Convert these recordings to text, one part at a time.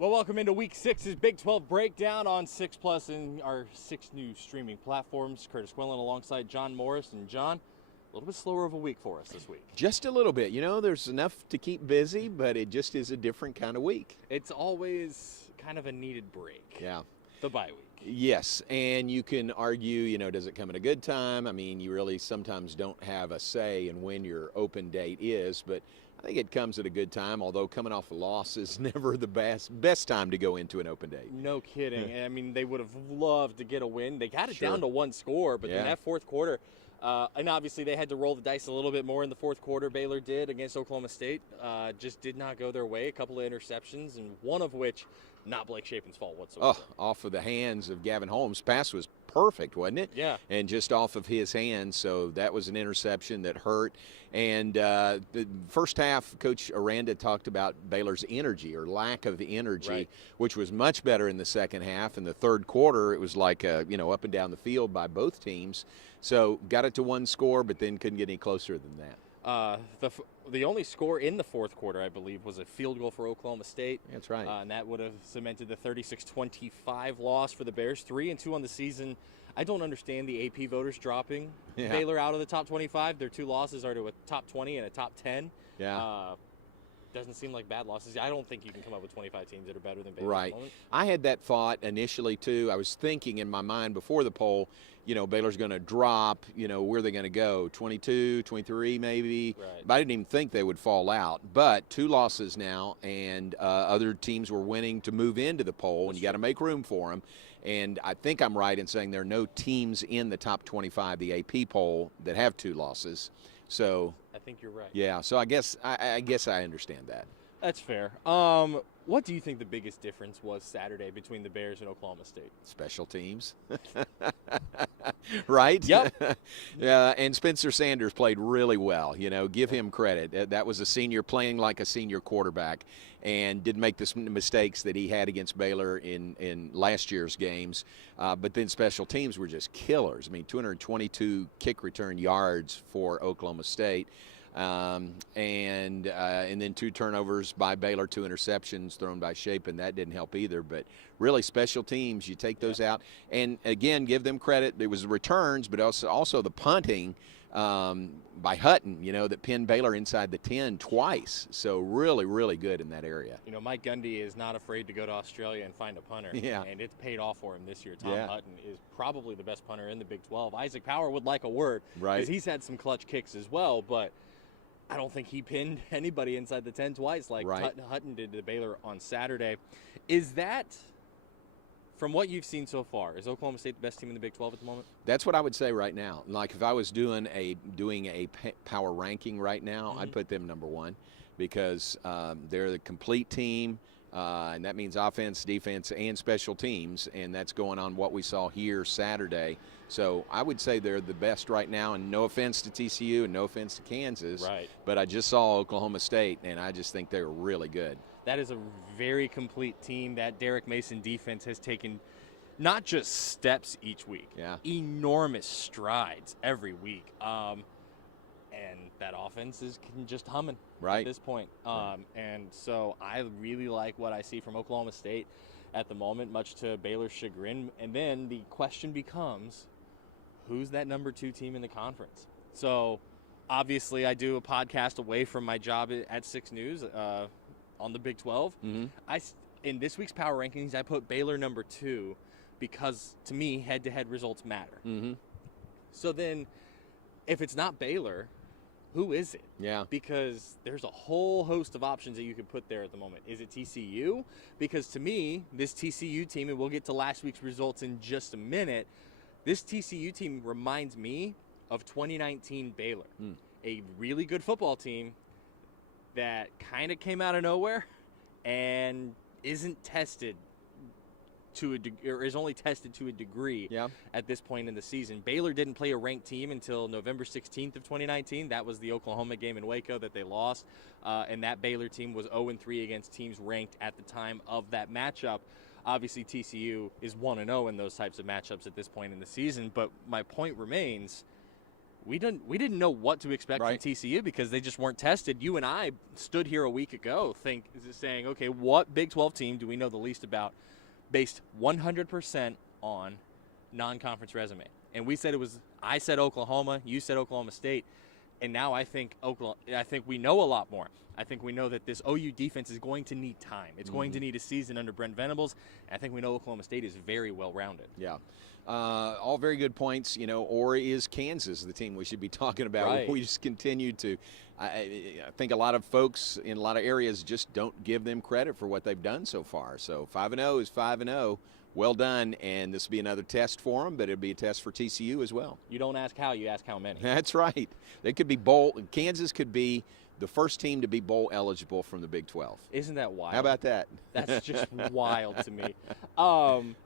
Well, welcome into Week 6's Big 12 breakdown on 6 Plus and our 6 new streaming platforms. Kurtis Quillin alongside John Morris. And John, a little bit slower of a week for us this week. Just a little bit. You know, there's enough to keep busy, but it just is a different kind of week. It's always kind of a needed break. Yeah. The bye week. Yes, and you can argue, you know, does it come at a good time? I mean, you really sometimes don't have a say in when your open date is, but I think it comes at a good time, although coming off a loss is never the best time to go into an open date. No kidding. I mean, they would have loved to get a win. They got it Sure. down to one score, but then that fourth quarter, and obviously they had to roll the dice a little bit more in the fourth quarter. Baylor did against Oklahoma State. Just did not go their way. A couple of interceptions, and one of which not Blake Shapen's fault whatsoever. Oh, off of the hands of Gavin Holmes. Pass was perfect, wasn't it? Yeah. And just off of his hands, so that was an interception that hurt. And the first half, Coach Aranda talked about Baylor's energy or lack of energy, which was much better in the second half. In the third quarter, it was like, up and down the field by both teams. So got it to one score, but then couldn't get any closer than that. The only score in the fourth quarter, I believe, was a field goal for Oklahoma State. That's right. And that would have cemented the 36-25 loss for the Bears. 3-2 on the season. I don't understand the AP voters dropping Baylor out of the top 25. Their two losses are to a top 20 and a top 10. Yeah. Doesn't seem like bad losses. I don't think you can come up with 25 teams that are better than Baylor. Right. I had that thought initially, too. I was thinking in my mind before the poll, Baylor's going to drop, where are they going to go? 22, 23 maybe? Right. But I didn't even think they would fall out. But two losses now, and other teams were winning to move into the poll, and you got to make room for them. And I think I'm right in saying there are no teams in the top 25, the AP poll, that have two losses. So I think you're right. Yeah, so I guess I understand that. That's fair. What do you think the biggest difference was Saturday between the Bears and Oklahoma State? Special teams. Right? Yep. Yeah, and Spencer Sanders played really well. Give him credit. That was a senior playing like a senior quarterback and didn't make the mistakes that he had against Baylor in last year's games. But then special teams were just killers. I mean, 222 kick return yards for Oklahoma State. And then two turnovers by Baylor, two interceptions thrown by Shapen. That didn't help either. But really, special teams, you take those out. And, again, give them credit. There was the returns, but also the punting by Hutton, that pinned Baylor inside the 10 twice. So really, really good in that area. Mike Gundy is not afraid to go to Australia and find a punter. Yeah. And it's paid off for him this year. Tom Hutton is probably the best punter in the Big 12. Isaac Power would like a word. Right. Because he's had some clutch kicks as well, but I don't think he pinned anybody inside the 10 twice like Hutton did to Baylor on Saturday. Is that, from what you've seen so far, is Oklahoma State the best team in the Big 12 at the moment? That's what I would say right now. Like if I was doing a power ranking right now, I'd put them number one because they're the complete team. And that means offense, defense, and special teams, and that's going on what we saw here Saturday. So I would say they're the best right now, and no offense to TCU and no offense to Kansas, but I just saw Oklahoma State, and I just think they're really good. That is a very complete team. That Derek Mason defense has taken not just steps each week, enormous strides every week. And that offense is just humming at this point. And so I really like what I see from Oklahoma State at the moment, much to Baylor's chagrin. And then the question becomes, who's that number 2 team in the conference? So obviously I do a podcast away from my job at 6 News on the Big 12. In this week's power rankings, I put Baylor number 2 because, to me, head-to-head results matter. So then if it's not Baylor, who is it? Yeah. Because there's a whole host of options that you could put there at the moment. Is it TCU? Because to me, this TCU team, and we'll get to last week's results in just a minute, this TCU team reminds me of 2019 Baylor. A really good football team that kind of came out of nowhere and isn't tested or is only tested to a degree at this point in the season. Baylor didn't play a ranked team until November 16th of 2019. That was the Oklahoma game in Waco that they lost. And that Baylor team was 0-3 against teams ranked at the time of that matchup. Obviously, TCU is 1-0 in those types of matchups at this point in the season. But my point remains, we didn't know what to expect from TCU because they just weren't tested. You and I stood here a week ago saying, okay, what Big 12 team do we know the least about based 100% on non-conference resume? And I said Oklahoma, you said Oklahoma State, and now I think we know a lot more. I think we know that this OU defense is going to need time. It's going to need a season under Brent Venables. And I think we know Oklahoma State is very well-rounded. Yeah. All very good points, or is Kansas the team we should be talking about? Right. We just continue to I think a lot of folks in a lot of areas just don't give them credit for what they've done so far. So 5-0 is 5-0. Well done, and this will be another test for them, but it'll be a test for TCU as well. You don't ask how, you ask how many. That's right. They could be Kansas could be the first team to be bowl eligible from the Big 12. Isn't that wild? How about that? That's just wild to me.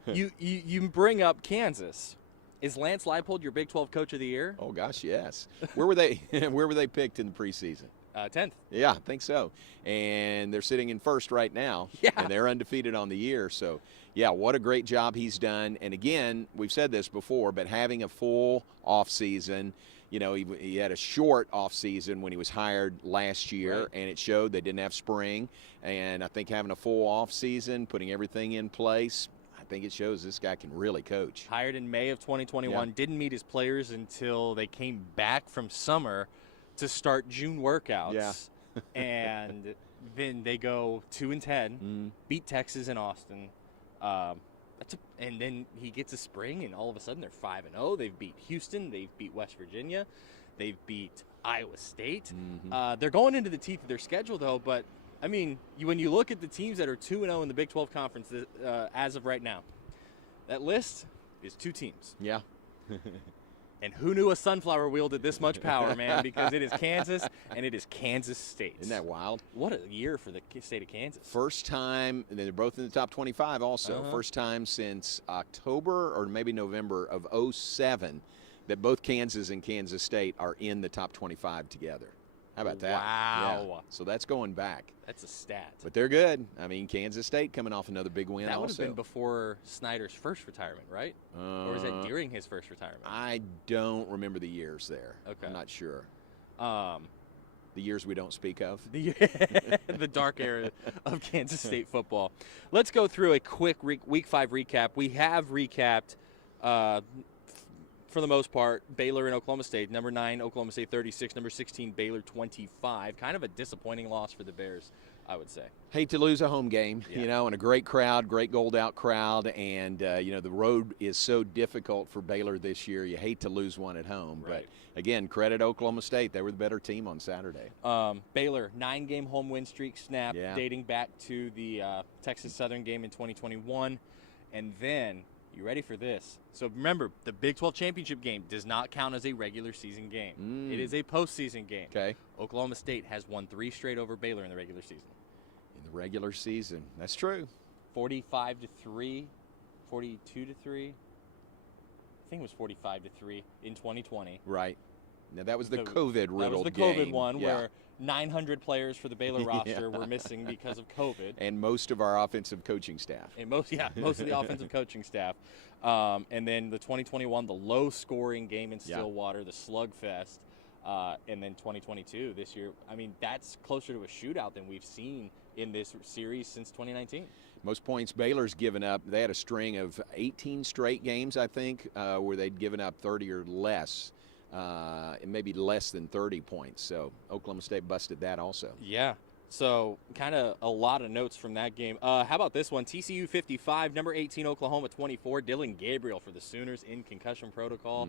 You bring up Kansas. Is Lance Leipold your Big 12 Coach of the Year? Oh gosh, yes. Where were they? Where were they picked in the preseason? 10th. Yeah, I think so. And they're sitting in first right now. Yeah. And they're undefeated on the year. So, yeah, what a great job he's done. And again, we've said this before, but having a full off season. He had a short offseason when he was hired last year, right. And it showed they didn't have spring. And I think having a full offseason, putting everything in place, I think it shows this guy can really coach. Hired in May of 2021, didn't meet his players until they came back from summer to start June workouts. Yeah. And then they go 2-10, beat Texas and Austin. And then he gets a spring, and all of a sudden they're 5-0. They've beat Houston. They've beat West Virginia. They've beat Iowa State. They're going into the teeth of their schedule, though. But, I mean, when you look at the teams that are 2-0 in the Big 12 Conference as of right now, that list is 2 teams. Yeah. And who knew a sunflower wielded this much power, man? Because it is Kansas, and it is Kansas State. Isn't that wild? What a year for the state of Kansas. First time, and they're both in the top 25 also. First time since October or maybe November of 2007 that both Kansas and Kansas State are in the top 25 together. How about that? Wow. Yeah. So that's going back. That's a stat. But they're good. I mean, Kansas State coming off another big win That would also. have been before Snyder's first retirement, right? Or was that during his first retirement? I don't remember the years there. Okay. I'm not sure. The years we don't speak of. The dark era of Kansas State football. Let's go through a quick Week 5 recap. We have recapped, for the most part, Baylor and Oklahoma State. Number 9, Oklahoma State 36. Number 16, Baylor 25. Kind of a disappointing loss for the Bears, I would say. Hate to lose a home game, and a great crowd, great gold-out crowd, and, the road is so difficult for Baylor this year. You hate to lose one at home. Right. But, again, credit Oklahoma State. They were the better team on Saturday. Baylor, 9-game home win streak snap, dating back to the Texas Southern game in 2021. And then, you ready for this? So remember, the Big 12 championship game does not count as a regular season game. It is a postseason game. Okay. Oklahoma State has won 3 straight over Baylor in the regular season. In the regular season. That's true. 45-3, 42-3. I think it was 45-3 in 2020. Right. Now, that was the COVID-riddled game. That was the COVID one where 900 players for the Baylor roster were missing because of COVID. And most of our offensive coaching staff. And most of the offensive coaching staff. And then the 2021, the low-scoring game in Stillwater, the slugfest. And then 2022, this year, I mean, that's closer to a shootout than we've seen in this series since 2019. Most points Baylor's given up. They had a string of 18 straight games, I think, where they'd given up 30 or less. And maybe less than 30 points. So Oklahoma State busted that also. Yeah. So kind of a lot of notes from that game. How about this one? TCU 55, number 18, Oklahoma 24. Dylan Gabriel for the Sooners in concussion protocol.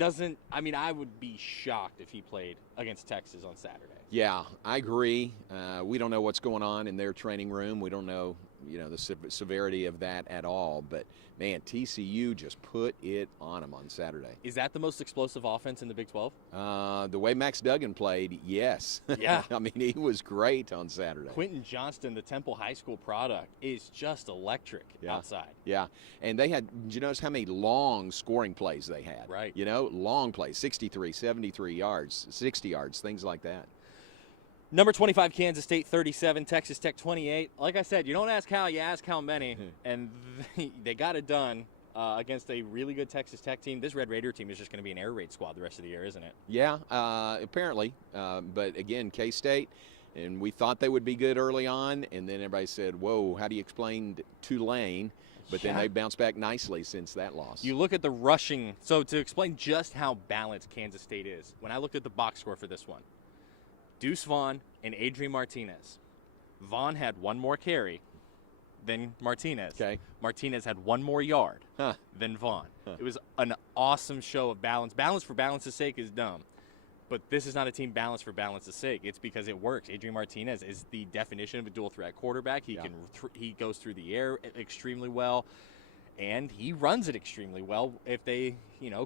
I would be shocked if he played against Texas on Saturday. Yeah, I agree. We don't know what's going on in their training room. We don't know, the severity of that at all. But, man, TCU just put it on them on Saturday. Is that the most explosive offense in the Big 12? The way Max Duggan played, yes. Yeah. I mean, he was great on Saturday. Quentin Johnston, the Temple High School product, is just electric outside. Yeah, and they had, did you notice how many long scoring plays they had? Right. Long plays, 63, 73 yards, 60 yards, things like that. Number 25, Kansas State 37, Texas Tech 28. Like I said, you don't ask how, you ask how many, and they got it done. against a really good Texas Tech team. This Red Raider team is just going to be an air raid squad the rest of the year, isn't it? Yeah, apparently. But again, K-State, and we thought they would be good early on, and then everybody said, whoa, how do you explain Tulane? But then they bounced back nicely since that loss. You look at the rushing. So to explain just how balanced Kansas State is, when I looked at the box score for this one, Deuce Vaughn and Adrian Martinez. Vaughn had one more carry than Martinez. Okay. Martinez had one more yard than Vaughn. It was an awesome show of balance. Balance for balance's sake is dumb. But this is not a team balanced for balance's sake. It's because it works. Adrian Martinez is the definition of a dual threat quarterback. He he goes through the air extremely well, and he runs it extremely well. If they,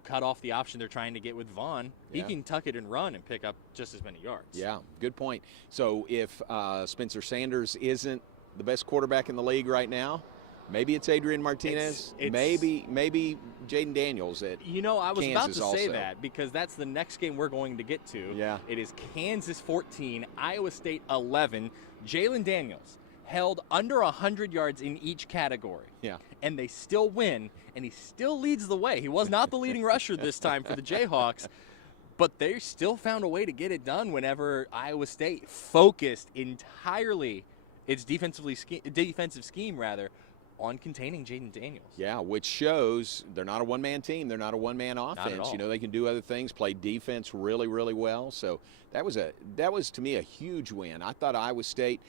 cut off the option they're trying to get with Vaughn, he can tuck it and run and pick up just as many yards. Yeah, good point. So if Spencer Sanders isn't the best quarterback in the league right now, maybe it's Adrian Martinez. Maybe Jaden Daniels at I was Kansas about to say also. that because that's the next game we're going to get to. Yeah. It is Kansas 14, Iowa State 11. Jalen Daniels held under 100 yards in each category. Yeah. And they still win, and he still leads the way. He was not the leading rusher this time for the Jayhawks, but they still found a way to get it done whenever Iowa State focused entirely its defensive scheme on containing Jaden Daniels. Yeah, which shows they're not a one-man team. They're not a one-man offense. They can do other things, play defense really, really well. So that was to me a huge win. I thought Iowa State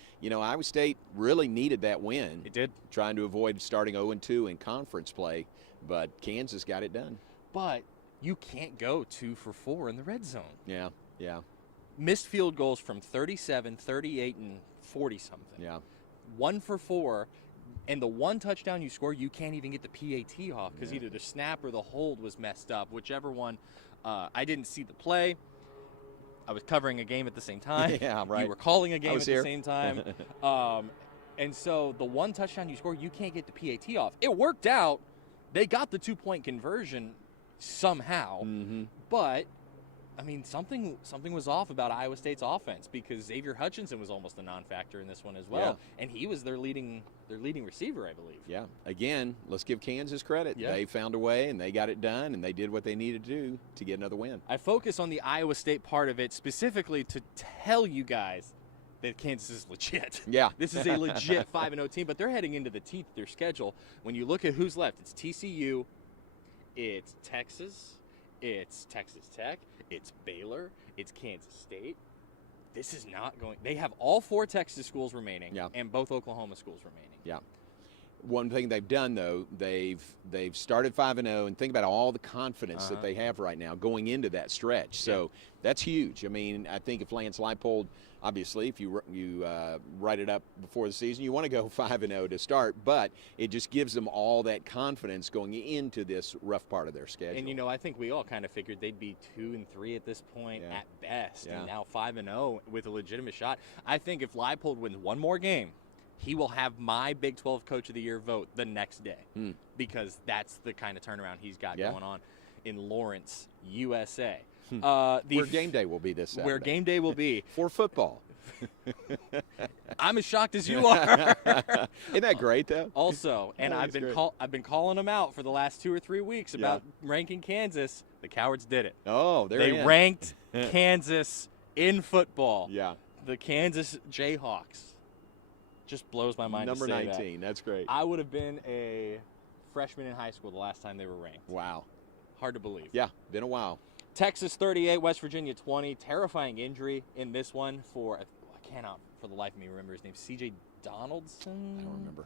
really needed that win. It did. Trying to avoid starting 0-2 in conference play, but Kansas got it done. But you can't go 2 for 4 in the red zone. Yeah. Missed field goals from 37, 38, and 40-something. Yeah. 1 for 4. And the one touchdown you score, you can't even get the PAT off because either the snap or the hold was messed up. Whichever one, I didn't see the play. I was covering a game at the same time. Yeah, right. You were calling a game at the same time. And so the one touchdown you score, you can't get the PAT off. It worked out. They got the 2-point conversion somehow. Mm-hmm. But, something was off about Iowa State's offense because Xavier Hutchinson was almost a non-factor in this one as well. Yeah. And he was their leading receiver, I believe. Yeah. Again, let's give Kansas credit. Yeah. They found a way, and they got it done, and they did what they needed to do to get another win. I focus on the Iowa State part of it specifically to tell you guys that Kansas is legit. Yeah. This is a legit 5-0 team, but they're heading into the teeth of their schedule. When you look at who's left, it's TCU, it's Texas, it's Texas Tech, it's Baylor, it's Kansas State. This is not going – they have all 4 Texas schools remaining and both Oklahoma schools remaining. Yeah. One thing they've done, though, they've started 5-0, and think about all the confidence that they have right now going into that stretch. So that's huge. I think if Lance Leipold, obviously, if you write it up before the season, you want to go 5-0 to start, but it just gives them all that confidence going into this rough part of their schedule. And, I think we all kind of figured they'd be 2-3 at this point at best, and now 5-0 with a legitimate shot. I think if Leipold wins one more game, he will have my Big 12 Coach of the Year vote the next day because that's the kind of turnaround he's got going on in Lawrence, USA. Where game day will be this Saturday. Where game day will be. For football. I'm as shocked as you are. Isn't that great, though? Also, and I've been calling them out for the last 2 or 3 weeks about ranking Kansas. The cowards did it. Oh, they ranked Kansas in football. Yeah. The Kansas Jayhawks. Just blows my mind Number to say 19. That's great. I would have been a freshman in high school the last time they were ranked. Wow. Hard to believe. Yeah, been a while. Texas 38, West Virginia 20. Terrifying injury in this one for, I cannot for the life of me remember his name, C.J. Donaldson? I don't remember.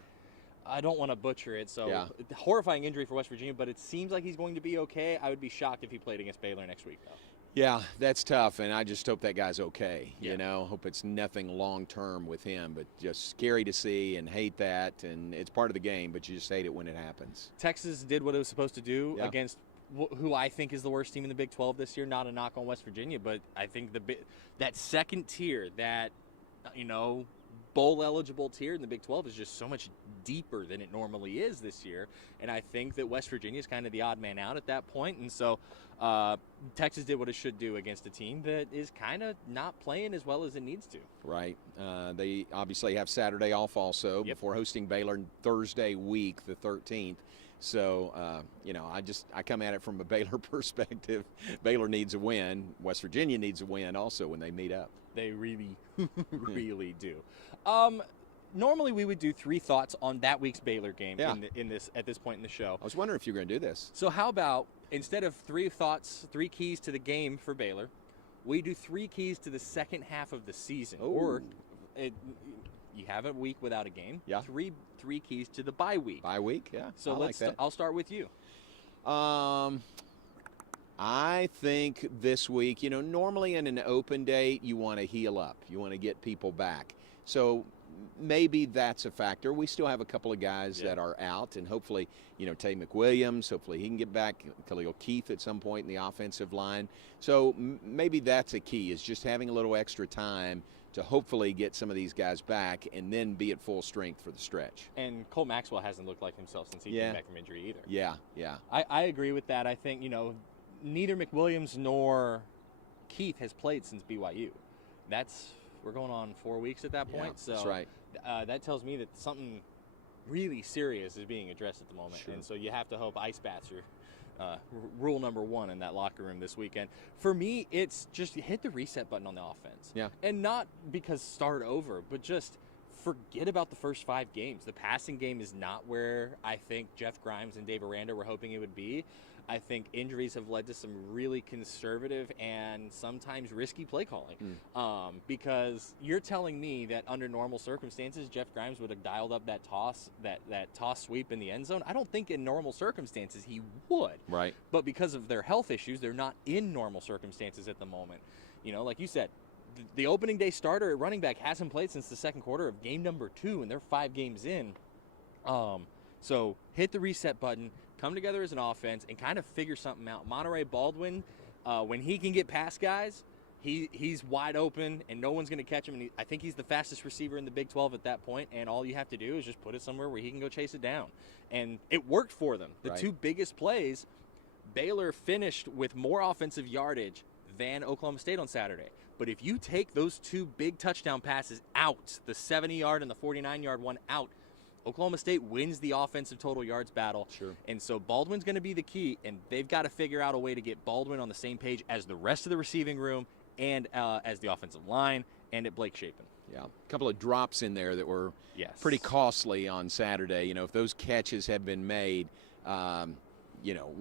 I don't want to butcher it, so horrifying injury for West Virginia, but it seems like he's going to be okay. I would be shocked if he played against Baylor next week, though. Yeah, that's tough, and I just hope that guy's okay. Hope it's nothing long-term with him, but just scary to see and hate that, and it's part of the game, but you just hate it when it happens. Texas did what it was supposed to do against who I think is the worst team in the Big 12 this year. Not a knock on West Virginia, but I think that second tier, that, bowl-eligible tier in the Big 12 is just so much deeper than it normally is this year, and I think that West Virginia is kind of the odd man out at that point, and so Texas did what it should do against a team that is kind of not playing as well as it needs to. Right. They obviously have Saturday off also before hosting Baylor Thursday week, the 13th. So, I come at it from a Baylor perspective. Baylor needs a win. West Virginia needs a win also when they meet up. They really, really do. Normally we would do 3 thoughts on that week's Baylor game at this point in the show. I was wondering if you were going to do this. So how about, instead of 3 thoughts, 3 keys to the game for Baylor, we do 3 keys to the second half of the season. Ooh. Or you have a week without a game. Yeah. 3 keys to the bye week. Bye week, yeah. So like that. I'll start with you. I think this week, normally in an open date, you want to heal up. You want to get people back. So maybe that's a factor. We still have a couple of guys that are out, and hopefully, Tay McWilliams, hopefully he can get back. Khalil Keith at some point in the offensive line. So maybe that's a key, is just having a little extra time to hopefully get some of these guys back and then be at full strength for the stretch. And Cole Maxwell hasn't looked like himself since he came back from injury either. Yeah. I agree with that. I think, neither McWilliams nor Keith has played since BYU. We're going on 4 weeks at that point. So that's right. That tells me that something really serious is being addressed at the moment. Sure. And so you have to hope ice bats are rule number 1 in that locker room this weekend. For me, it's just hit the reset button on the offense. Yeah. And not because start over, but just forget about the first 5 games. The passing game is not where I think Jeff Grimes and Dave Aranda were hoping it would be. I think injuries have led to some really conservative and sometimes risky play calling. Because you're telling me that under normal circumstances, Jeff Grimes would have dialed up that toss sweep in the end zone. I don't think in normal circumstances he would. Right. But because of their health issues, they're not in normal circumstances at the moment. Like you said, the opening day starter at running back hasn't played since the second quarter of game number 2, and they're 5 games in. So hit the reset button, come together as an offense, and kind of figure something out. Monterey Baldwin, when he can get past guys, he's wide open, and no one's going to catch him. And I think he's the fastest receiver in the Big 12 at that point, and all you have to do is just put it somewhere where he can go chase it down. And it worked for them. The 2 biggest plays, Baylor finished with more offensive yardage than Oklahoma State on Saturday. But if you take those 2 big touchdown passes out, the 70-yard and the 49-yard one out, Oklahoma State wins the offensive total yards battle. Sure. And so Baldwin's going to be the key, and they've got to figure out a way to get Baldwin on the same page as the rest of the receiving room and as the offensive line and at Blake Shapen. Yeah, a couple of drops in there that were pretty costly on Saturday. If those catches had been made,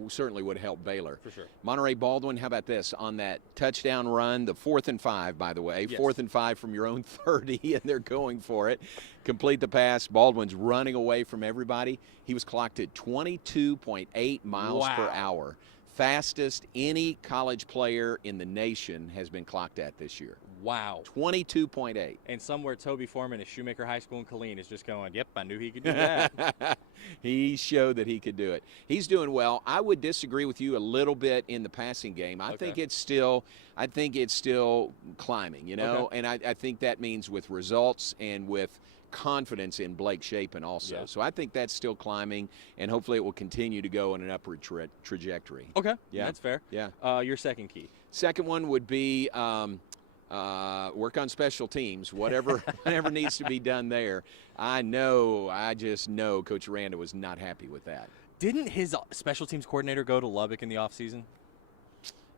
certainly would help Baylor. For sure. Monterey Baldwin, how about this? On that touchdown run, the 4th and 5, by the way. Yes. 4th and 5 from your own 30, and they're going for it. Complete the pass. Baldwin's running away from everybody. He was clocked at 22.8 miles per hour. Fastest any college player in the nation has been clocked at this year. Wow. 22.8. And somewhere Toby Foreman at Shoemaker High School in Killeen is just going, yep, I knew he could do that. He showed that he could do it. He's doing well. I would disagree with you a little bit in the passing game. I think it's still climbing, and I think that means with results and with confidence in Blake Shapen also. Yeah. So I think that's still climbing, and hopefully it will continue to go in an upward trajectory. Okay. Yeah. That's fair. Yeah. Your second key. Second one would be work on special teams, whatever needs to be done there. I just know Coach Aranda was not happy with that. Didn't his special teams coordinator go to Lubbock in the offseason?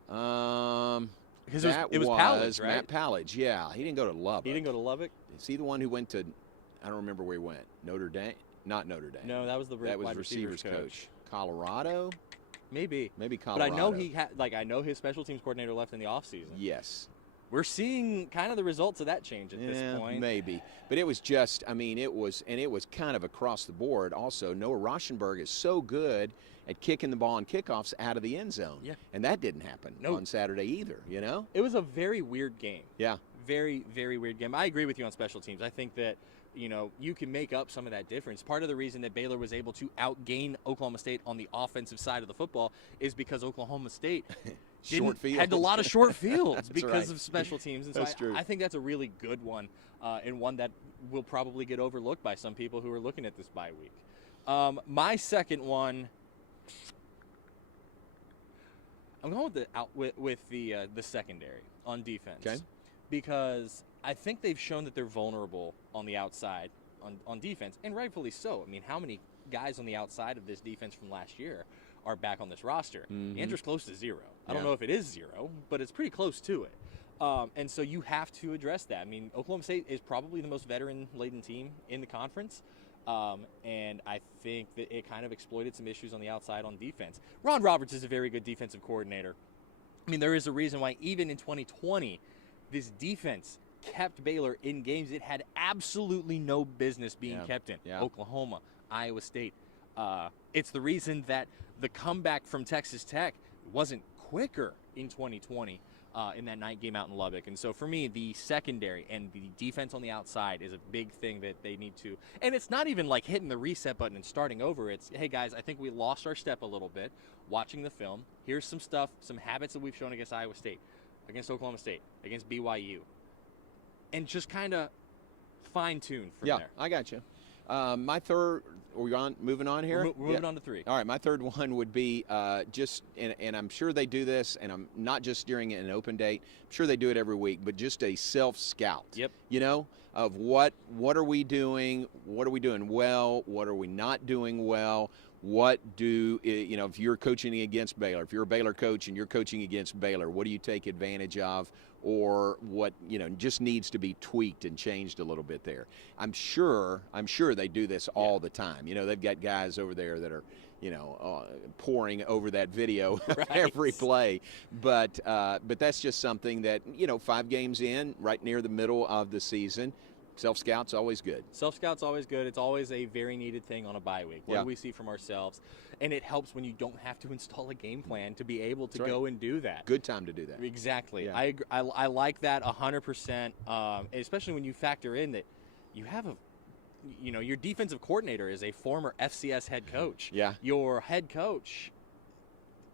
Because it was Pallage, right? Matt Pallage, yeah. He didn't go to Lubbock. He didn't go to Lubbock? Is he the one who went to, I don't remember where he went, Notre Dame? Not Notre Dame. No, that was the wide receivers coach. Colorado? Maybe Colorado. But I know I know his special teams coordinator left in the offseason. Yes. We're seeing kind of the results of that change at this point. Maybe. But it was just, it was kind of across the board also. Noah Rauschenberg is so good at kicking the ball on kickoffs out of the end zone. Yeah. And that didn't happen on Saturday either, It was a very weird game. Yeah. Very, very weird game. I agree with you on special teams. I think that, you can make up some of that difference. Part of the reason that Baylor was able to outgain Oklahoma State on the offensive side of the football is because Oklahoma State had a lot of short fields because of special teams. And so I think that's a really good one, and one that will probably get overlooked by some people who are looking at this bye week. My second one, I'm going with the secondary on defense. Okay. Because I think they've shown that they're vulnerable on the outside on defense, and rightfully so. I mean, how many guys on the outside of this defense from last year are back on this roster? The answer's close to zero. I don't know if it is zero, but it's pretty close to it. And so you have to address that. I mean, Oklahoma State is probably the most veteran-laden team in the conference, and I think that it kind of exploited some issues on the outside on defense. Ron Roberts is a very good defensive coordinator. I mean, there is a reason why even in 2020, this defense kept Baylor in games it had absolutely no business being kept in. Oklahoma, Iowa State. It's the reason that the comeback from Texas Tech wasn't quicker in 2020 in that night game out in Lubbock. And so for me, the secondary and the defense on the outside is a big thing that they need to. And it's not even like hitting the reset button and starting over. It's, hey, guys, I think we lost our step a little bit watching the film. Here's some stuff, some habits that we've shown against Iowa State, against Oklahoma State, against BYU. And just kind of fine-tune from there. Yeah, I got you. My third, are we moving on here? We're moving on to 3. All right, my third one would be and I'm sure they do this, and I'm not just during an open date. I'm sure they do it every week, but just a self-scout. Yep. You know, of what are we doing? What are we doing well? What are we not doing well? What do, you know, if you're coaching against Baylor, if you're a Baylor coach and you're coaching against Baylor, what do you take advantage of? Or what, you know, just needs to be tweaked and changed a little bit there. I'm sure they do this all the time. You know, they've got guys over there that are, you know, poring over that video every play. But that's just something that, you know, 5 games in, right near the middle of the season, self-scout's always good. Self-scout's always good. It's always a very needed thing on a bye week. What do we see from ourselves? And it helps when you don't have to install a game plan to be able to go and do that. Good time to do that. Exactly. Yeah. I like that 100%, especially when you factor in that you have your defensive coordinator is a former FCS head coach. Yeah. Your head coach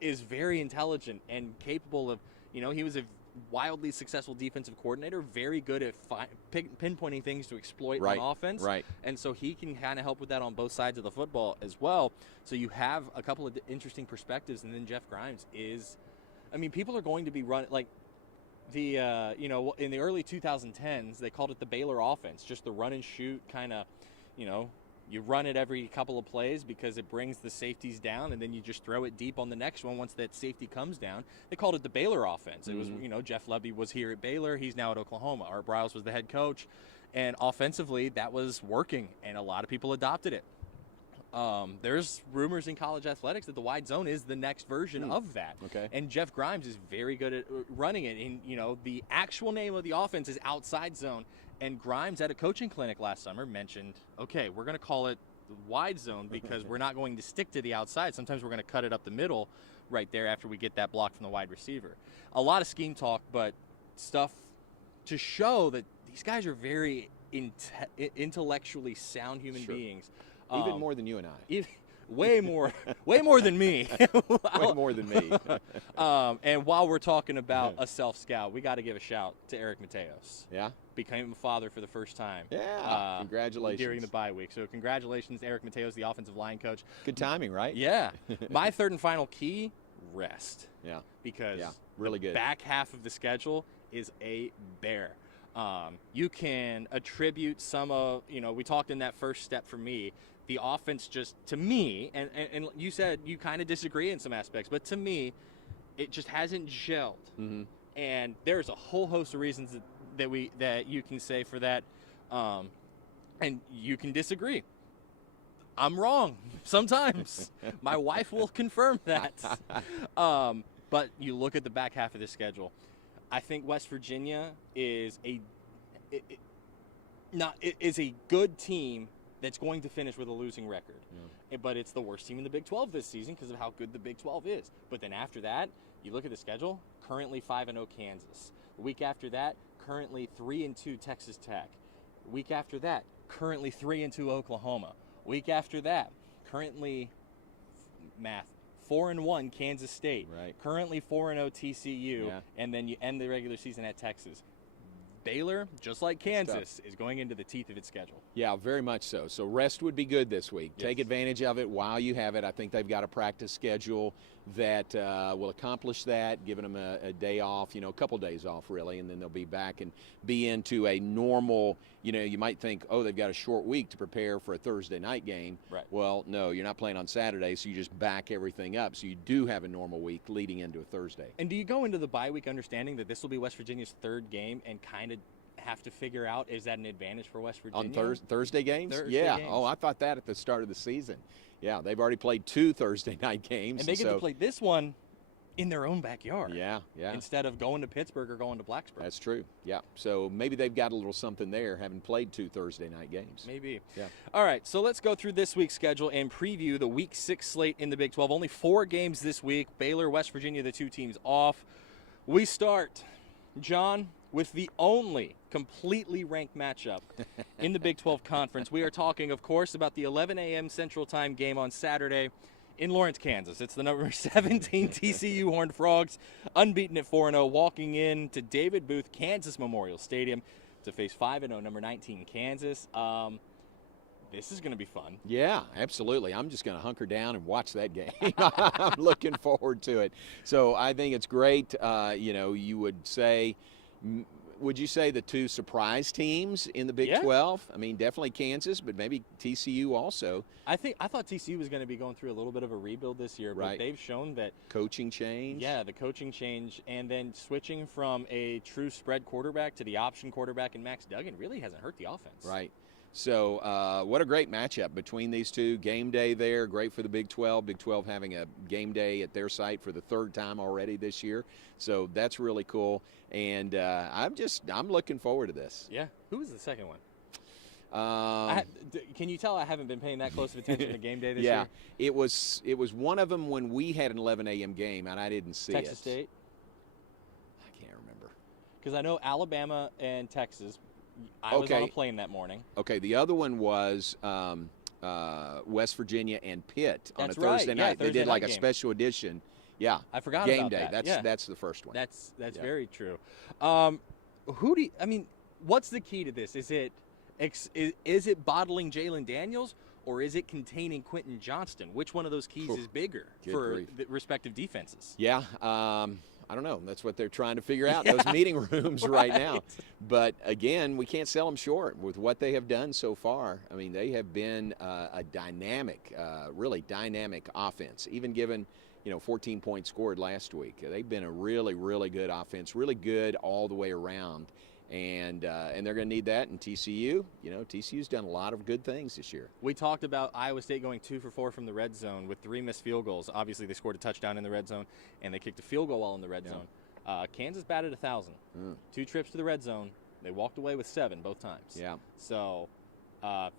is very intelligent and capable of, you know, he was a wildly successful defensive coordinator, very good at pinpointing things to exploit on offense. Right. And so he can kind of help with that on both sides of the football as well. So you have a couple of interesting perspectives. And then Jeff Grimes is, I mean, people are going to be running, like the, you know, in the early 2010s, they called it the Baylor Offense, just the run and shoot kind of, you know, you run it every couple of plays because it brings the safeties down, and then you just throw it deep on the next one once that safety comes down. They called it the Baylor Offense. It was, you know, Jeff Lebby was here at Baylor. He's now at Oklahoma. Art Briles was the head coach. And offensively, that was working, and a lot of people adopted it. There's rumors in college athletics that the wide zone is the next version of that. Okay. And Jeff Grimes is very good at running it. And, you know, the actual name of the offense is outside zone. And Grimes at a coaching clinic last summer mentioned, okay, we're going to call it the wide zone because we're not going to stick to the outside. Sometimes we're going to cut it up the middle right there after we get that block from the wide receiver. A lot of scheme talk, but stuff to show that these guys are very intellectually sound human beings. Even more than you and I. Way more than me. Way more than me. And while we're talking about a self-scout, we got to give a shout to Eric Mateos. Yeah? Became a father for the first time. Yeah, congratulations. During the bye week. So congratulations, Eric Mateos, the offensive line coach. Good timing, right? Yeah. My third and final key, rest. Yeah. Because really good. The back half of the schedule is a bear. You can attribute some of, you know, we talked in that first step for me, the offense just, to me, and you said you kind of disagree in some aspects, but to me, it just hasn't gelled. Mm-hmm. And there's a whole host of reasons that you can say for that, and you can disagree. I'm wrong sometimes. My wife will confirm that. But you look at the back half of the schedule. I think West Virginia is a good team that's going to finish with a losing record. Yeah. But it's the worst team in the Big 12 this season because of how good the Big 12 is. But then after that, you look at the schedule, currently 5-0 Kansas. The week after that, currently 3-2 Texas Tech. The week after that, currently 3-2 Oklahoma. Week after that, currently 4-1 Kansas State. Right. Currently 4-0 TCU. Yeah. And then you end the regular season at Texas. Baylor, just like Kansas, is going into the teeth of its schedule. Yeah, very much so. So rest would be good this week. Yes. Take advantage of it while you have it. I think they've got a practice schedule that will accomplish that, giving them a day off, a couple days off really, and then they'll be back and be into a normal, you might think, oh, they've got a short week to prepare for a Thursday night game. Right. Well, no, you're not playing on Saturday, so you just back everything up. So you do have a normal week leading into a Thursday. And do you go into the bye week understanding that this will be West Virginia's third game and kind of have to figure out, is that an advantage for West Virginia? On Thursday games? Thursday yeah. games. Oh, I thought that at the start of the season. Yeah, they've already played 2 Thursday night games. And they get to play this one in their own backyard. Yeah. Instead of going to Pittsburgh or going to Blacksburg. That's true. Yeah. So maybe they've got a little something there, having played 2 Thursday night games. Maybe. Yeah. All right, so let's go through this week's schedule and preview the Week 6 slate in the Big 12. Only 4 games this week. Baylor, West Virginia, the 2 teams off. We start, John, with the only completely ranked matchup in the Big 12 Conference. We are talking, of course, about the 11 a.m. Central Time game on Saturday in Lawrence, Kansas. It's the number 17 TCU Horned Frogs, unbeaten at 4-0, walking in to David Booth Kansas Memorial Stadium to face 5-0 number 19 Kansas. This is going to be fun. Yeah, absolutely. I'm just going to hunker down and watch that game. I'm looking forward to it. So I think it's great. You would say, would you say the 2 surprise teams in the Big 12? I mean, definitely Kansas, but maybe TCU also. I thought TCU was going to be going through a little bit of a rebuild this year, but they've shown that coaching change. Yeah, the coaching change, and then switching from a true spread quarterback to the option quarterback in Max Duggan really hasn't hurt the offense. Right. So what a great matchup between these 2. Game day there, great for the Big 12. Big 12 having a game day at their site for the 3rd time already this year. So that's really cool. And I'm looking forward to this. Yeah. Who was the second one? Can you tell I haven't been paying that close of attention to game day this year? Yeah. It was one of them when we had an 11 a.m. game, and I didn't see Texas State? I can't remember. Because I know Alabama and Texas. I was on a plane that morning. Okay, the other one was West Virginia and Pitt on a Thursday night. They did like a special edition. Yeah, I forgot game about day. that. That's the first one. That's very true. What's the key to this? Is it bottling Jalen Daniels, or is it containing Quentin Johnston? Which one of those keys is bigger for the respective defenses? Yeah. I don't know. That's what they're trying to figure out, those meeting rooms right now. But, again, we can't sell them short with what they have done so far. I mean, they have been a dynamic, really dynamic offense, even given, 14 points scored last week. They've been a really, really good offense, really good all the way around. And they're going to need that. And TCU, TCU's done a lot of good things this year. We talked about Iowa State going 2 for 4 from the red zone with 3 missed field goals. Obviously, they scored a touchdown in the red zone, and they kicked a field goal while in the red zone. Kansas batted 1,000. 2 trips to the red zone. They walked away with 7 both times. Yeah. So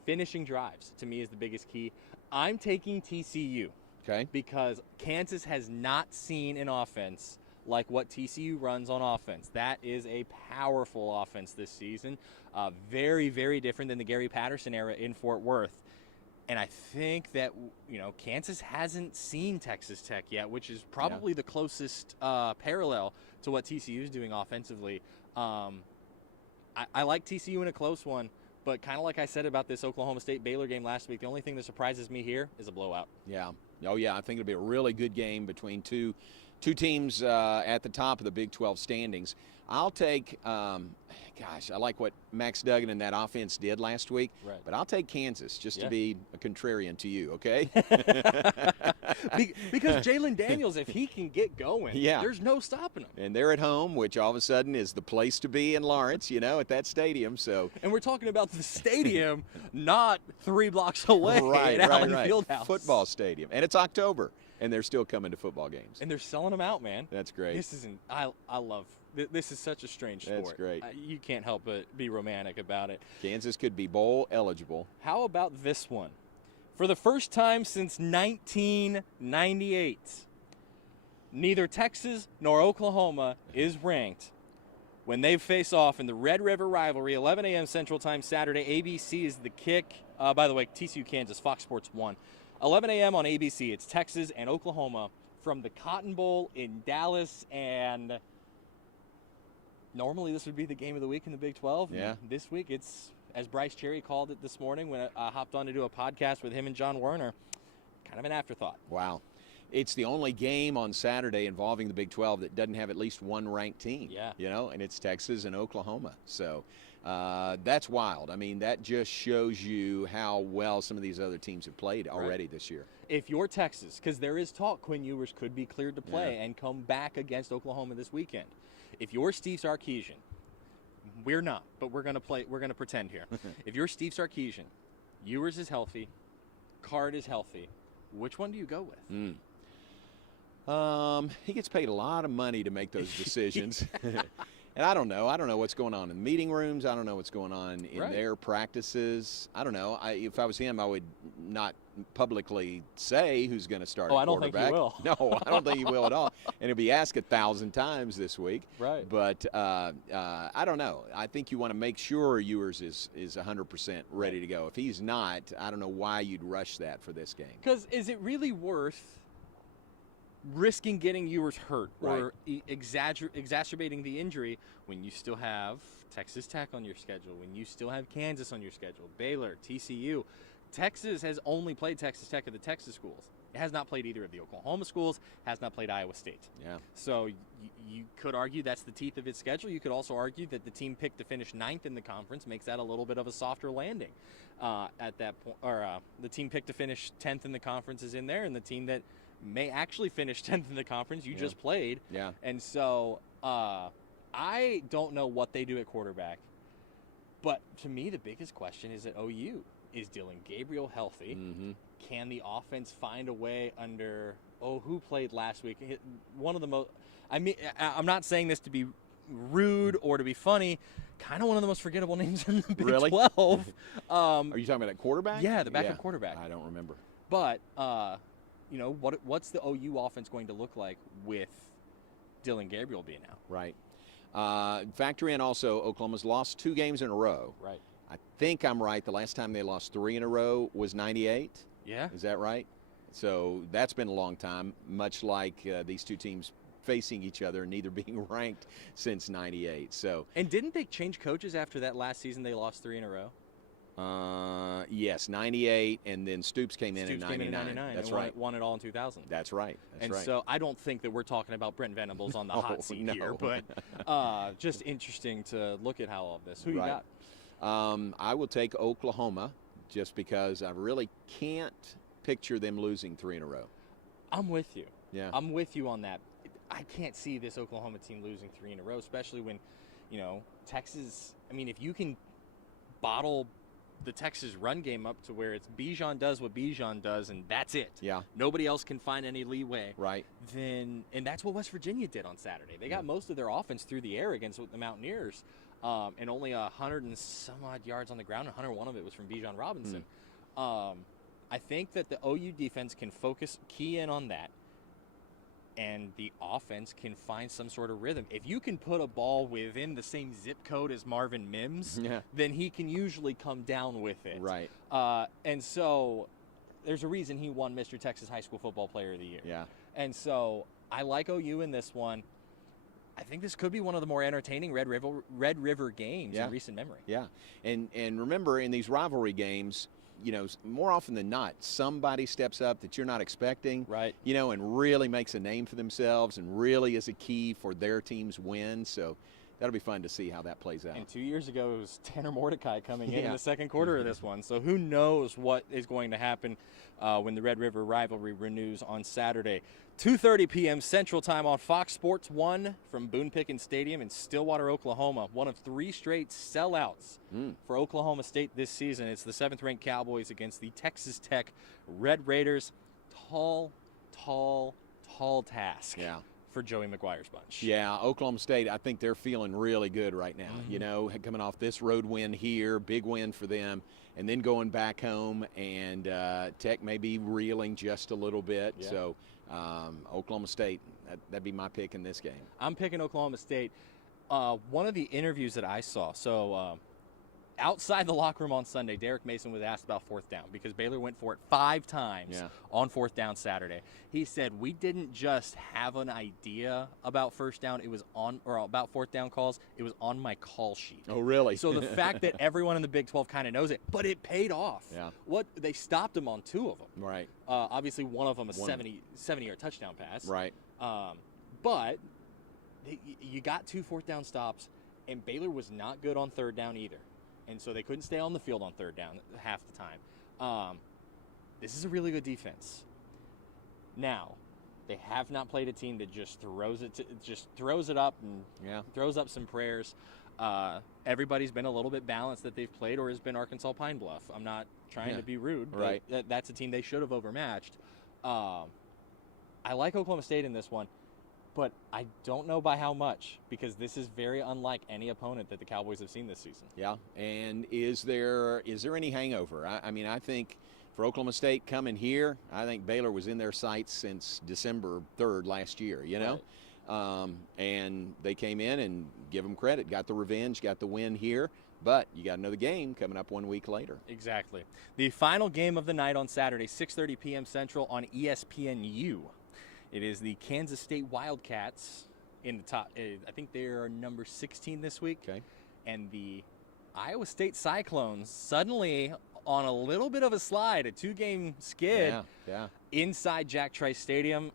finishing drives, to me, is the biggest key. I'm taking TCU. Okay. Because Kansas has not seen an offense like what TCU runs on offense. That is a powerful offense this season. Very, very different than the Gary Patterson era in Fort Worth. And I think that, Kansas hasn't seen Texas Tech yet, which is probably the closest parallel to what TCU is doing offensively. I like TCU in a close one, but kind of like I said about this Oklahoma State-Baylor game last week, the only thing that surprises me here is a blowout. Yeah. Oh, yeah, I think it'll be a really good game between two teams at the top of the Big 12 standings. I'll take, I like what Max Duggan and that offense did last week, but I'll take Kansas just to be a contrarian to you, okay? Because Jalen Daniels, if he can get going, there's no stopping him. And they're at home, which all of a sudden is the place to be in Lawrence, at that stadium. So. And we're talking about the stadium, not 3 blocks away at Allen Fieldhouse. Football stadium. And it's October. And they're still coming to football games. And they're selling them out, man. That's great. This is such a strange sport. That's great. You can't help but be romantic about it. Kansas could be bowl eligible. How about this one? For the first time since 1998, neither Texas nor Oklahoma is ranked when they face off in the Red River rivalry, 11 a.m. Central Time Saturday. ABC is the kick. By the way, TCU Kansas, Fox Sports 1. 11 a.m. on ABC. It's Texas and Oklahoma from the Cotton Bowl in Dallas. And Normally this would be the game of the week in the Big 12. Yeah. This week it's, as Bryce Cherry called it this morning when I hopped on to do a podcast with him and John Werner, kind of an afterthought. Wow. It's the only game on Saturday involving the Big 12 that doesn't have at least one ranked team. Yeah. You know, and it's Texas and Oklahoma. So that's wild. I mean, that just shows you how well some of these other teams have played already this year. If you're Texas, because there is talk Quinn Ewers could be cleared to play and come back against Oklahoma this weekend. If you're Steve Sarkisian, we're not, but we're going to play. We're going to pretend here. If you're Steve Sarkisian, Ewers is healthy, Card is healthy. Which one do you go with? He gets paid a lot of money to make those decisions. And I don't know. I don't know what's going on in meeting rooms. I don't know what's going on in their practices. I don't know. If I was him, I would not publicly say who's going to start at quarterback. I don't think he will. No, I don't think he will at all. And he'll be asked 1,000 times this week. Right. But I don't know. I think you want to make sure Ewers is 100% ready to go. If he's not, I don't know why you'd rush that for this game. Because is it really worth risking getting Ewers hurt or exacerbating the injury when you still have Texas Tech on your schedule, when you still have Kansas on your schedule, Baylor, TCU? Texas has only played Texas Tech at the Texas schools. It has not played either of the Oklahoma schools, has not played Iowa State. Yeah. So you could argue that's the teeth of its schedule. You could also argue that the team picked to finish 9th in the conference makes that a little bit of a softer landing at that point. Or the team picked to finish 10th in the conference is in there, and the team that may actually finish 10th in the conference you just played. Yeah. And so I don't know what they do at quarterback. But to me, the biggest question is at OU. Is Dylan Gabriel healthy? Mm-hmm. Can the offense find a way under, who played last week? One of the most, I mean, I'm not saying this to be rude or to be funny, kind of one of the most forgettable names in the Big 12. Are you talking about that quarterback? Yeah, the backup quarterback. I don't remember. But, what's the OU offense going to look like with Dylan Gabriel being out? Right. Factor in also Oklahoma's lost 2 games in a row. Right. I think I'm right. The last time they lost 3 in a row was 98. Yeah. Is that right? So that's been a long time, much like these two teams facing each other, neither being ranked since 98. So. And didn't they change coaches after that last season they lost 3 in a row? Yes, 98, and then Stoops came in in 99. That's right. Won it all in 2000. That's right. And so I don't think that we're talking about Brent Venables on the hot seat here, but just interesting to look at how all of this. Who you got? I will take Oklahoma just because I really can't picture them losing 3 in a row. I'm with you. Yeah. I'm with you on that. I can't see this Oklahoma team losing 3 in a row, especially when, Texas, I mean, if you can bottle the Texas run game up to where it's Bijan does what Bijan does and that's it. Yeah. Nobody else can find any leeway. Right. And that's what West Virginia did on Saturday. They got most of their offense through the air against the Mountaineers. And only 100 and some odd yards on the ground. 101 of it was from Bijan Robinson. I think that the OU defense can key in on that, and the offense can find some sort of rhythm. If you can put a ball within the same zip code as Marvin Mims, then he can usually come down with it. Right. And so there's a reason he won Mr. Texas High School Football Player of the Year. Yeah. And so I like OU in this one. I think this could be one of the more entertaining Red River games in recent memory. Yeah, and remember, in these rivalry games, more often than not, somebody steps up that you're not expecting, right? And really makes a name for themselves and really is a key for their team's win. So that'll be fun to see how that plays out. And 2 years ago, it was Tanner Mordecai coming in the second quarter of this one. So who knows what is going to happen when the Red River rivalry renews on Saturday. 2:30 p.m. Central Time on Fox Sports 1 from Boone Pickens Stadium in Stillwater, Oklahoma. One of 3 straight sellouts for Oklahoma State this season. It's the 7th-ranked Cowboys against the Texas Tech Red Raiders. Tall task. Yeah. For Joey McGuire's bunch. Yeah, Oklahoma State, I think they're feeling really good right now. Coming off this road win here, big win for them, and then going back home, and Tech may be reeling just a little bit. Yeah. So Oklahoma State, that'd be my pick in this game. I'm picking Oklahoma State. One of the interviews that I saw, so outside the locker room on Sunday, Derek Mason was asked about fourth down because Baylor went for it 5 times on fourth down Saturday. He said, we didn't just have an idea about first down, it was on, or about fourth down calls, it was on my call sheet. Oh, really? So the fact that everyone in the Big 12 kind of knows it, but it paid off. Yeah. They stopped him on 2 of them. Right. Obviously, one of them a 70-yard touchdown pass. Right. But you got 2 fourth down stops, and Baylor was not good on third down either. And so they couldn't stay on the field on third down half the time. This is a really good defense. Now, they have not played a team that just throws it up and throws up some prayers. Everybody's been a little bit balanced that they've played, or has been Arkansas Pine Bluff. I'm not trying to be rude, but that's a team they should have overmatched. I like Oklahoma State in this one, but I don't know by how much, because this is very unlike any opponent that the Cowboys have seen this season. Yeah, and is there any hangover? I mean, I think for Oklahoma State coming here, I think Baylor was in their sights since December 3rd last year, you know? Right. And they came in, and give them credit, got the revenge, got the win here. But you got another game coming up 1 week later. Exactly. The final game of the night on Saturday, 6:30 p.m. Central on ESPNU. It is the Kansas State Wildcats in the top. I think they are number 16 this week. Okay. And the Iowa State Cyclones suddenly on a little bit of a slide, a 2-game skid inside Jack Trice Stadium.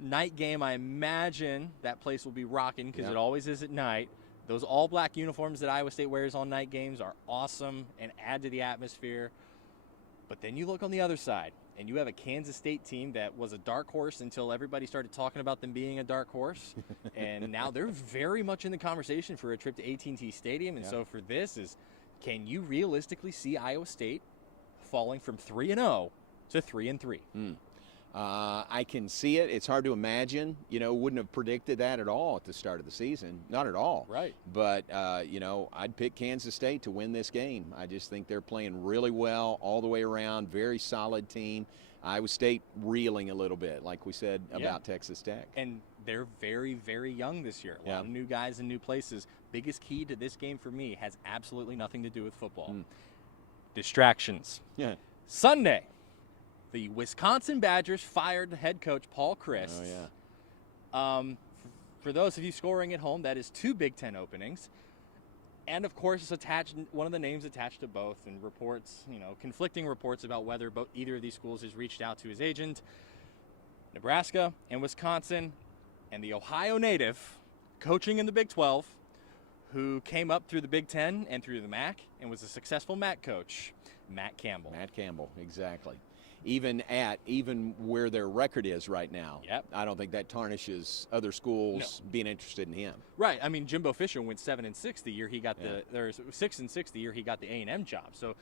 Night game, I imagine that place will be rocking because it always is at night. Those all-black uniforms that Iowa State wears on night games are awesome and add to the atmosphere. But then you look on the other side, and you have a Kansas State team that was a dark horse until everybody started talking about them being a dark horse. And now they're very much in the conversation for a trip to AT&T Stadium. And so for this can you realistically see Iowa State falling from 3-0 to 3-3? I can see it. It's hard to imagine. Wouldn't have predicted that at all at the start of the season. Not at all. Right. But, I'd pick Kansas State to win this game. I just think they're playing really well all the way around. Very solid team. Iowa State reeling a little bit, like we said about Texas Tech. And they're very, very young this year. A lot of new guys in new places. Biggest key to this game for me has absolutely nothing to do with football. Distractions. Yeah. Sunday. The Wisconsin Badgers fired head coach Paul Chryst. Oh, yeah. For those of you scoring at home, that is 2 Big Ten openings. And, of course, it's one of the names attached to both, and reports, conflicting reports about whether either of these schools has reached out to his agent. Nebraska and Wisconsin and the Ohio native coaching in the Big 12, who came up through the Big Ten and through the MAC and was a successful MAC coach, Matt Campbell. Matt Campbell, exactly. Even where their record is right now. Yep. I don't think that tarnishes other schools being interested in him. Right. I mean, Jimbo Fisher went 7-6 the year he got the 6-6 the year he got the A&M job. So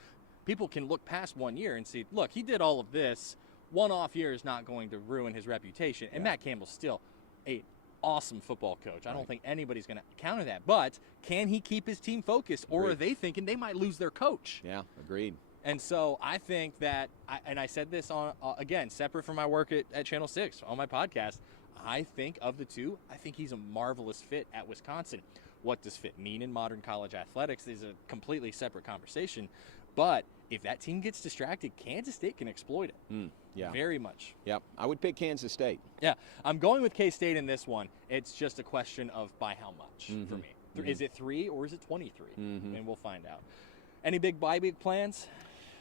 people can look past 1 year and see, look, he did all of this. 1 off year is not going to ruin his reputation. And Matt Campbell's still an awesome football coach. I don't think anybody's going to counter that. But can he keep his team focused, or are they thinking they might lose their coach? Yeah, agreed. And so I think that, and I said this on, again, separate from my work at Channel 6 on my podcast, I think of the two, I think he's a marvelous fit at Wisconsin. What does fit mean in modern college athletics is a completely separate conversation. But if that team gets distracted, Kansas State can exploit it. Very much. Yep. I would pick Kansas State. Yeah. I'm going with K-State in this one. It's just a question of by how much for me. Is it 3 or is it 23? And we'll find out. Any big bye week plans?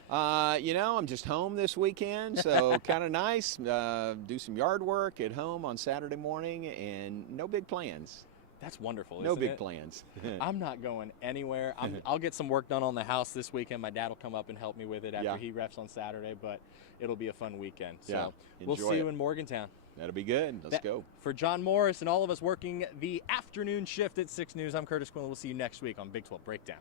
I'm just home this weekend, so kind of nice. Do some yard work at home on Saturday morning, and no big plans. That's wonderful. No big plans. I'm not going anywhere. I'll get some work done on the house this weekend. My dad will come up and help me with it after he refs on Saturday, but it'll be a fun weekend. So we'll see you in Morgantown. That'll be good. Let's go. For John Morris and all of us working the afternoon shift at 6 News, I'm Kurtis Quillin. We'll see you next week on Big 12 Breakdown.